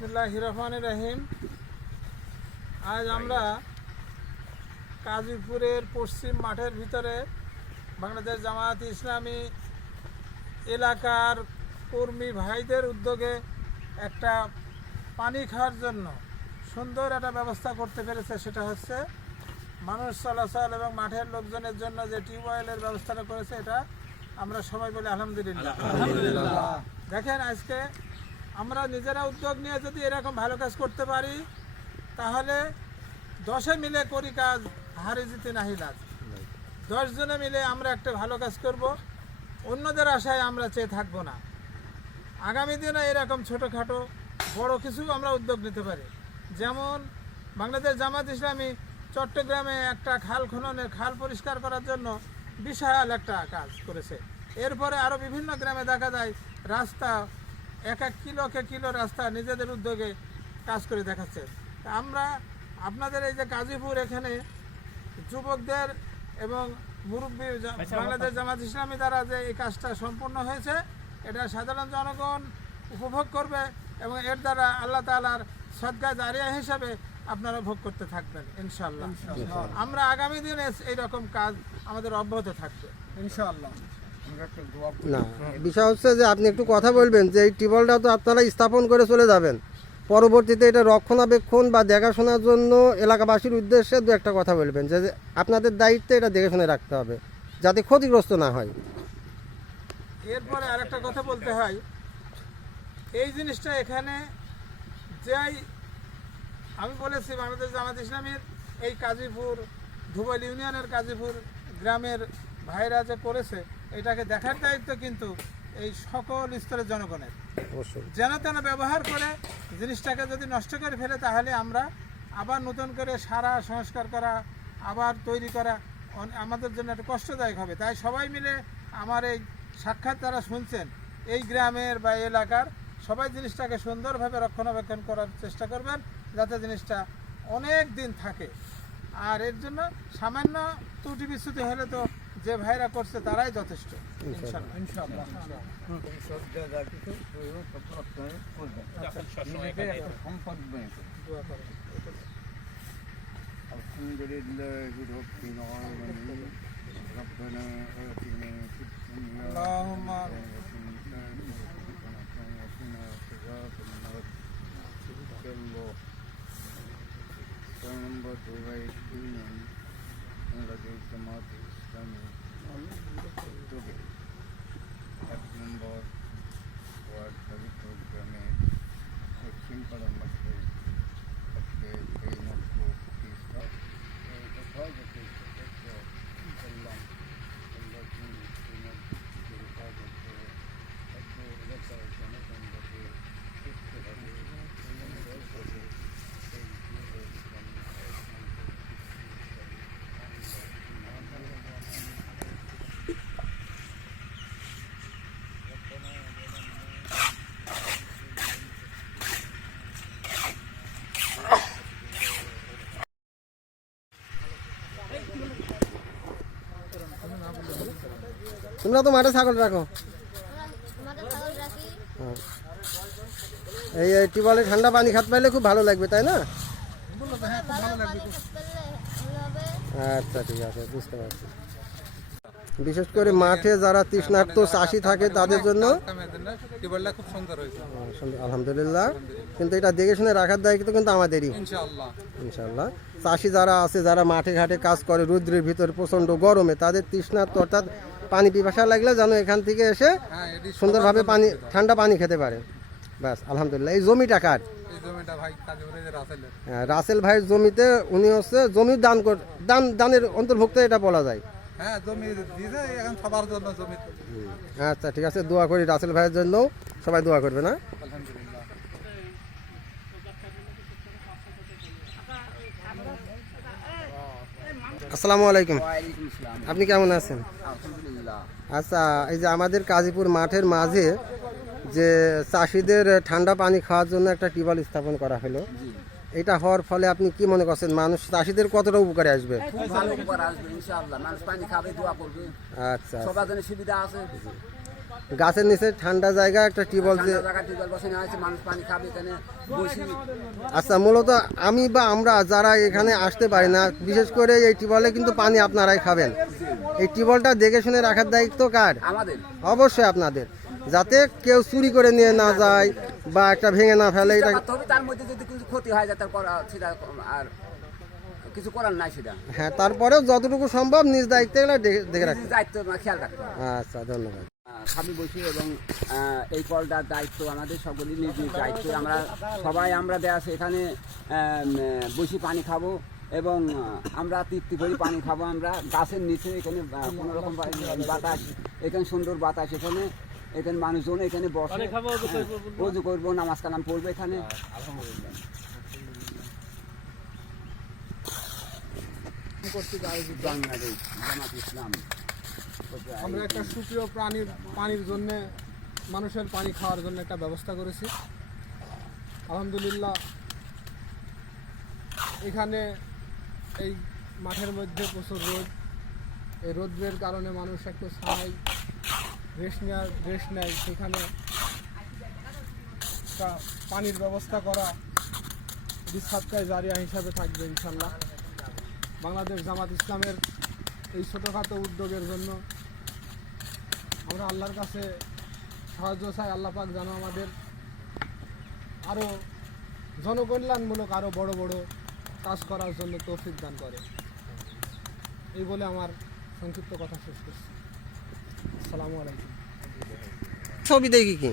বিসমিল্লাহির রহমানির রহিম। আজ আমরা কাজীপুরের পশ্চিম মাঠের ভিতরে বাংলাদেশ জামায়াত ইসলামী এলাকার কর্মী ভাইদের উদ্যোগে একটা পানি খাওয়ার জন্য সুন্দর একটা ব্যবস্থা করতে পেরেছে। সেটা হচ্ছে মানুষ চলাচল এবং মাঠের লোকজনের জন্য যে টিউবওয়েলের ব্যবস্থাটা করেছে, এটা আমরা সবাই বলি আলহামদুলিল্লাহ। দেখেন, আজকে আমরা নিজেরা উদ্যোগ নিয়ে যদি এরকম ভালো কাজ করতে পারি, তাহলে 10 মিলে করি কাজ, হারি জিতে নাহি লাজ। 10 জনে মিলে আমরা একটা ভালো কাজ করব, অন্যদের আশায় আমরা চেয়ে থাকবো না। আগামী দিনে এরকম ছোটোখাটো বড় কিছু আমরা উদ্যোগ নিতে পারি। যেমন বাংলাদেশ জামায়াত ইসলামী চট্টগ্রামে একটা খাল খননের, খাল পরিষ্কার করার জন্য বিশাল একটা কাজ করেছে। এরপরে আরও বিভিন্ন গ্রামে দেখা যায় রাস্তা 1 কিলো রাস্তা নিজেদের উদ্যোগে কাজ করে দেখাচ্ছে। আমরা আপনাদের এই যে গাজীপুর, এখানে যুবকদের এবং মুরব্বী বাংলাদেশ জামায়াত ইসলামী দ্বারা যে এই কাজটা সম্পূর্ণ হয়েছে, এটা সাধারণ জনগণ উপভোগ করবে এবং এর দ্বারা আল্লাহ তাআলার সদকা জারিয়া হিসাবে আপনারা ভোগ করতে থাকবেন ইনশাআল্লাহ। আমরা আগামী দিনে এইরকম কাজ আমাদের অব্যাহত থাকবে ইনশাআল্লাহ। না, বিষয় হচ্ছে যে আপনি একটু কথা বলবেন যে এই টিউবওয়েলটা তো আপনারা স্থাপন করে চলে যাবেন, পরবর্তীতে এটা রক্ষণাবেক্ষণ বা দেখাশোনার জন্য এলাকাবাসীর উদ্দেশ্যে দু একটা কথা বলবেন যে আপনাদের দায়িত্বে এটা দেখে শুনে রাখতে হবে যাতে ক্ষতিগ্রস্ত না হয়। এরপরে আরেকটা কথা বলতে হয়, এই জিনিসটা এখানে যাই আমি বলেছি, বাংলাদেশ জামায়াত ইসলামীর এই কাজীপুর ধুবল ইউনিয়নের কাজীপুর গ্রামের ভাইরা যে করেছে, এটাকে দেখার দায়িত্ব কিন্তু এই সকল স্তরের জনগণের। যেন তেন ব্যবহার করে জিনিসটাকে যদি নষ্ট করে ফেলে, তাহলে আমরা আবার নতুন করে সারা সংস্কার করা, আবার তৈরি করা আমাদের জন্য একটা কষ্টদায়ক হবে। তাই সবাই মিলে আমার এই সাক্ষাৎ যারা শুনছেন, এই গ্রামের বা এলাকার সবাই জিনিসটাকে সুন্দরভাবে রক্ষণাবেক্ষণ করার চেষ্টা করবেন, যাতে জিনিসটা অনেক দিন থাকে। আর এর জন্য সামান্য ত্রুটি বিচ্যুতি হলে তো যে ভাইরা করছে তারাই যথেষ্ট ইনশাআল্লাহ। তোমরা তো মাঠে ছাগল রাখো, এই টিউবওয়েলে ঠান্ডা পানি খাতে পাইলে খুব ভালো লাগবে, তাই না? আচ্ছা, ঠিক আছে, বুঝতে পারছি। বিশেষ করে মাঠে যারা তৃষ্ণার্ত চাষি থাকে তাদের জন্য খুব সুন্দর হয়েছে আলহামদুলিল্লাহ। কিন্তু এটা দেখে শুনে রাখার দায়িত্ব কিন্তু আমাদেরই ইনশাআল্লাহ। চাষি যারা আছে, যারা মাঠে ঘাটে কাজ করে রৌদ্রের ভিতরে প্রচণ্ড গরমে, তাদের তৃষ্ণার্ত অর্থাৎ পানি পিপাসা লাগলে যেন এখান থেকে এসে সুন্দরভাবে পানি, ঠান্ডা পানি খেতে পারে। ব্যাস, আলহামদুলিল্লাহ। এই জমিটা কার? রাসেল ভাইয়ের জমিতে। উনি হচ্ছে জমি দানের অন্তর্ভুক্ত, এটা বলা যায়। আচ্ছা, ঠিক আছে, দোয়া করি রাসেল ভাইয়ের জন্য, সবাই দোয়া করবে না? আসসালামু আলাইকুম। আপনি কেমন আছেন? আচ্ছা, এই যে আমাদের কাজীপুর মাঠের মাঝে যে চাষিদের ঠান্ডা পানি খাওয়ার জন্য একটা টিউবওয়েল স্থাপন করা হলো, এটা হওয়ার ফলে আপনি কি মনে করছেন মানুষ চাষিদের কতটা উপকারে আসবে? খুব ভালো উপকার আসবে ইনশাআল্লাহ। মানুষ পানি খাবে, দোয়া করবে, আচ্ছা, সবার জন্য সুবিধা আছে। গাছের নিচে ঠান্ডা জায়গা একটা টিউবওয়েল যে জায়গা টিউবওয়েল বসানো আছে, মানুষ পানি খাবে এখানে বসি। আচ্ছা, মূলত আমি বা আমরা যারা এখানে আসতে পারি না, বিশেষ করে এই টিউবওয়েলে কিন্তু পানি আপনারাই খাবেন। এই টিউবওয়েলটা দেখে শুনে রাখার দায়িত্ব কার? আমাদের অবশ্যই আপনাদের, যাতে কেউ চুরি করে নিয়ে না যায় বা একটা ভেঙে না ফেলে। এটা তবে তার মধ্যে যদি কিছু ক্ষতি হয় যায় তারপর সেটা আর কিছু করার নাই, সেটা হ্যাঁ, তারপরেও যতটুকু সম্ভব নিজ দায়িত্বে এগুলো দেখে রাখতে। দায়িত্ব খেয়াল রাখতে হবে। আচ্ছা, ধন্যবাদ। খাবি বসি এবং এই কলটার দায়িত্ব আমাদের সকলের নিজ নিজ দায়িত্ব। আমরা সবাই আমরা দেয়া আছে এখানে বসি পানি খাবো এবং আমরা তৃপ্তি করে পানি খাবো। আমরা গাছের নিচে এখানে কোনো রকম বাতাস, এখানে সুন্দর বাতাস, এখানে এখানে মানুষজন এখানে বসে ওযু করবো, নামাজ কালাম পড়বো এখানে। কর্তৃক আয়োজিত বাংলাদেশ জামাত ইসলাম আমরা একটা সুপ্রিয় পানির জন্য, মানুষের পানি খাওয়ার জন্য একটা ব্যবস্থা করেছি। আলহামদুলিল্লাহ, এখানে এই মাঠের মধ্যে প্রচুর রোদ। এই রোদের কারণে মানুষ একটু ছাই রেস্ট নেয়। সেখানে একটা পানির ব্যবস্থা করা সাদকায়ে জারিয়া হিসাবে থাকবে ইনশাল্লাহ। বাংলাদেশ জামাত ইসলামের এই ছোটোখাটো উদ্যোগের জন্য আমরা আল্লাহর কাছে সাহায্য চাই। আল্লাহ পাক যেন আমাদের আরও জনকল্যাণমূলক আরও বড় বড় কাজ করার জন্য তৌফিক দান করে। এই বলে আমার সংক্ষিপ্ত কথা শেষ করছি। আসসালামু আলাইকুম। ছবি দেখি কি